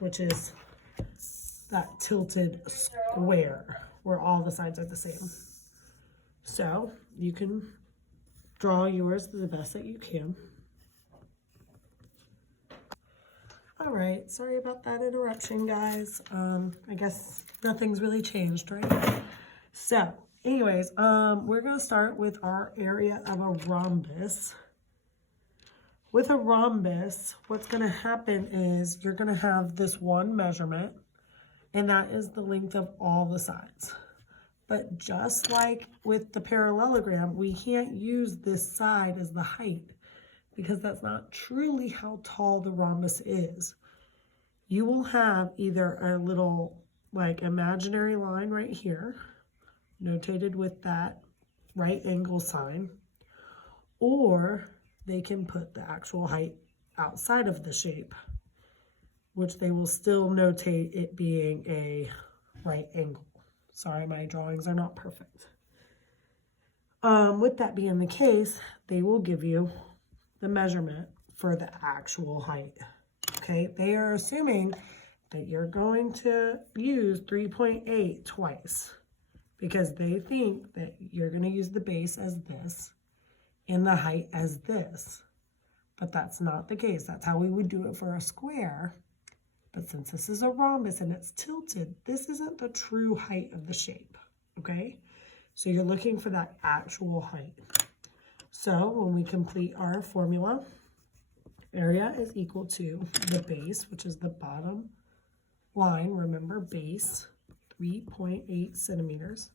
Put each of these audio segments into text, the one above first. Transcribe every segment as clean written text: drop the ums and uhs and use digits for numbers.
which is that tilted square where all the sides are the same. So you can draw yours the best that you can. All right, sorry about that interruption, guys. I guess nothing's really changed, right? So anyways, we're gonna start with our area of a rhombus. With a rhombus, what's gonna happen is you're gonna have this one measurement, and that is the length of all the sides. But just like with the parallelogram, we can't use this side as the height because that's not truly how tall the rhombus is. You will have either a little like imaginary line right here, notated with that right angle sign, or they can put the actual height outside of the shape, which they will still notate it being a right angle. Sorry, my drawings are not perfect. With that being the case, they will give you the measurement for the actual height. Okay, they are assuming that you're going to use 3.8 twice because they think that you're going to use the base as this and the height as this. But that's not the case. That's how we would do it for a square. But since this is a rhombus and it's tilted, this isn't the true height of the shape, okay? So you're looking for that actual height. So when we complete our formula, area is equal to the base, which is the bottom line, remember base, 3.8 centimeters,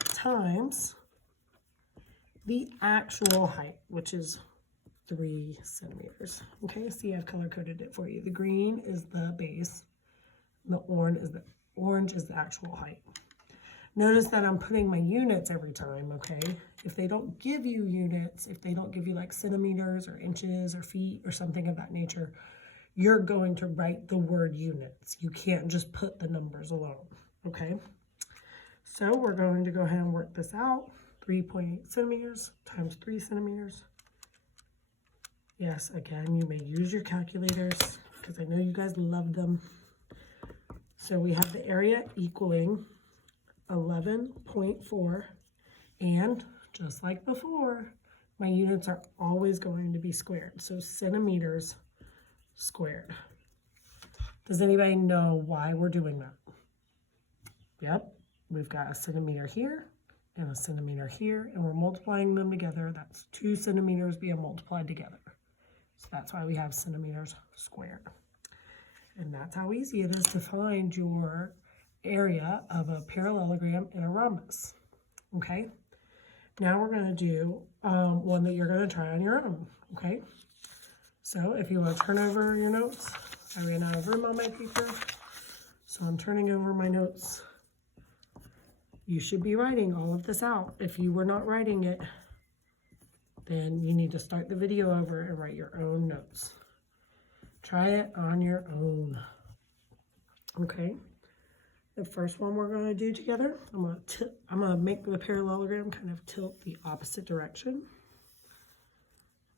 times the actual height, which is 3 centimeters. Okay, see, I've color coded it for you. The green is the base, the orange is the actual height. Notice that I'm putting my units every time, okay? If they don't give you units, if they don't give you like centimeters or inches or feet or something of that nature, you're going to write the word units. You can't just put the numbers alone, okay? So we're going to go ahead and work this out. 3.8 centimeters times 3 centimeters. Yes, again, you may use your calculators because I know you guys love them. So we have the area equaling 11.4, and just like before, my units are always going to be squared. So centimeters squared. Does anybody know why we're doing that? Yep, we've got a centimeter here and a centimeter here, and we're multiplying them together. That's 2 centimeters being multiplied together. So that's why we have centimeters squared. And that's how easy it is to find your area of a parallelogram and a rhombus. Okay, now we're going to do one that you're going to try on your own. Okay, so if you want to turn over your notes, I ran out of room on my paper, so I'm turning over my notes. You should be writing all of this out. If you were not writing it, then you need to start the video over and write your own notes. Try it on your own. Okay. The first one we're going to do together, I'm going to make the parallelogram kind of tilt the opposite direction.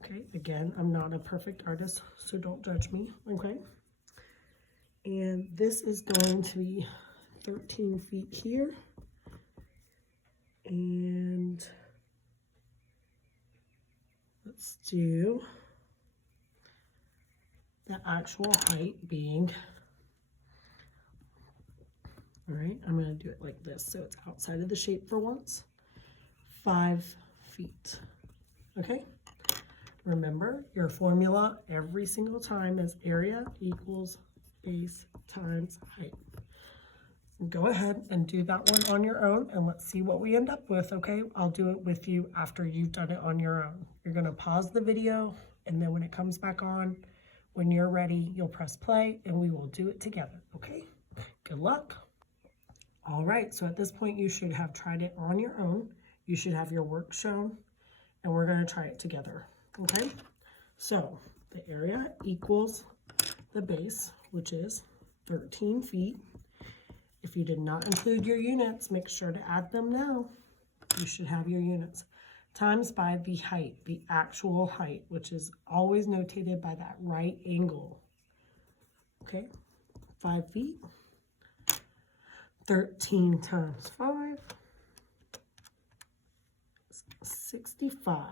Okay, again, I'm not a perfect artist, so don't judge me, okay? And this is going to be 13 feet here. And let's do the actual height being, all right, I'm going to do it like this so it's outside of the shape for once, 5 feet, okay? Remember, your formula every single time is area equals base times height. Go ahead and do that one on your own, and let's see what we end up with, okay? I'll do it with you after you've done it on your own. You're going to pause the video, and then when it comes back on, when you're ready, you'll press play, and we will do it together, okay? Good luck. All right, so at this point, you should have tried it on your own. You should have your work shown, and we're going to try it together, okay? So the area equals the base, which is 13 feet. If you did not include your units, make sure to add them now. You should have your units. Times by the height, the actual height, which is always notated by that right angle. Okay, 5 feet. 13 times 5, 65.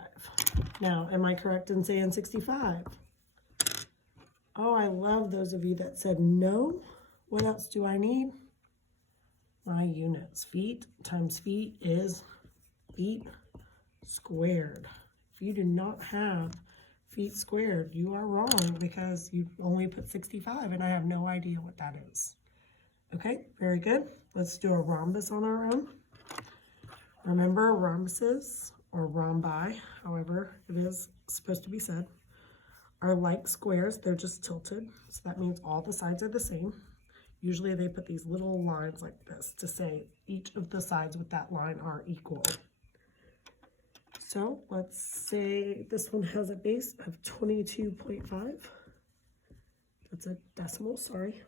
Now, am I correct in saying 65? Oh, I love those of you that said no. What else do I need? My units. Feet times feet is feet squared. If you do not have feet squared, you are wrong because you only put 65 and I have no idea what that is. Okay, very good. Let's do a rhombus on our own. Remember, rhombuses or rhombi, however it is supposed to be said, are like squares. They're just tilted. So that means all the sides are the same. Usually they put these little lines like this to say each of the sides with that line are equal. So let's say this one has a base of 22.5. That's a decimal, sorry.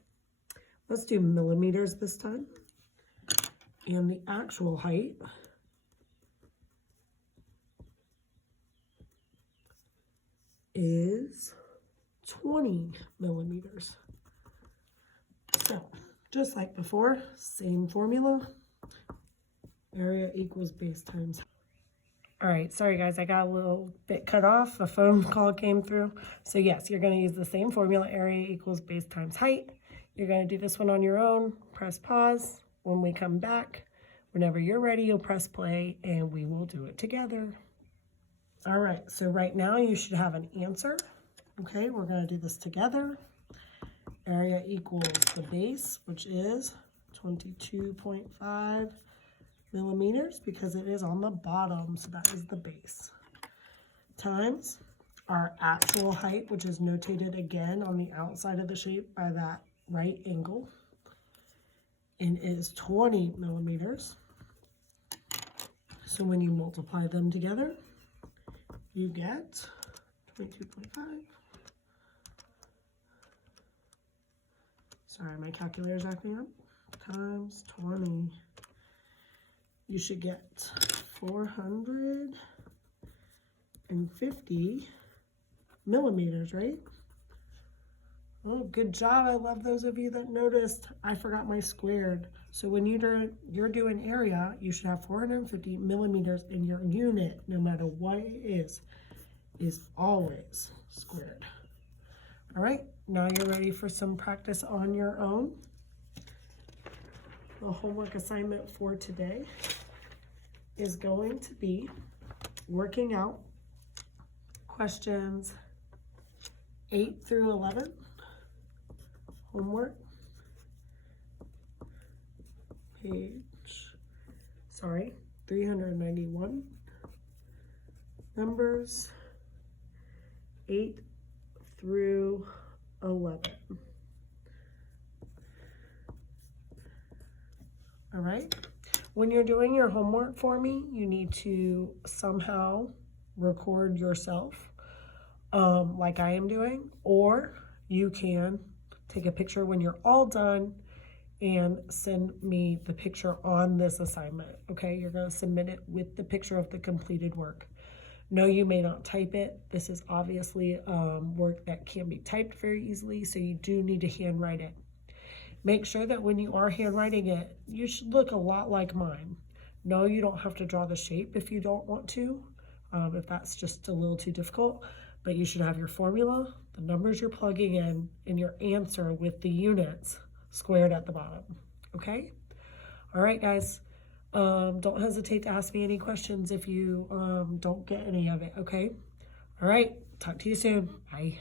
Let's do millimeters this time. And the actual height is 20 millimeters. So, just like before, same formula. Area equals base times. All right, sorry guys, I got a little bit cut off. A phone call came through. So yes, you're gonna use the same formula, area equals base times height. You're gonna do this one on your own, press pause. When we come back, whenever you're ready, you'll press play and we will do it together. All right, so right now you should have an answer. Okay, we're gonna do this together. Area equals the base, which is 22.5 millimeters because it is on the bottom, so that is the base. Times our actual height, which is notated again on the outside of the shape by that right angle, and is 20 millimeters. So when you multiply them together, you get 22.5. Sorry, my calculator's acting up. Times 20. You should get 450 millimeters, right? Oh, good job. I love those of you that noticed I forgot my squared. So when you're doing area, you should have 450 millimeters in your unit, no matter what it is always squared. All right, now you're ready for some practice on your own. The homework assignment for today is going to be working out questions 8 through 11. Homework. Page, 391. Numbers 8 through 11. All right. When you're doing your homework for me, you need to somehow record yourself like I am doing, or you can take a picture when you're all done and send me the picture on this assignment, okay? You're gonna submit it with the picture of the completed work. No, you may not type it. This is obviously work that can be typed very easily, so you do need to handwrite it. Make sure that when you are handwriting it, you should look a lot like mine. No, you don't have to draw the shape if you don't want to, if that's just a little too difficult, but you should have your formula, the numbers you're plugging in, and your answer with the units squared at the bottom, okay? All right, guys, don't hesitate to ask me any questions if you don't get any of it, okay? All right, talk to you soon. Bye.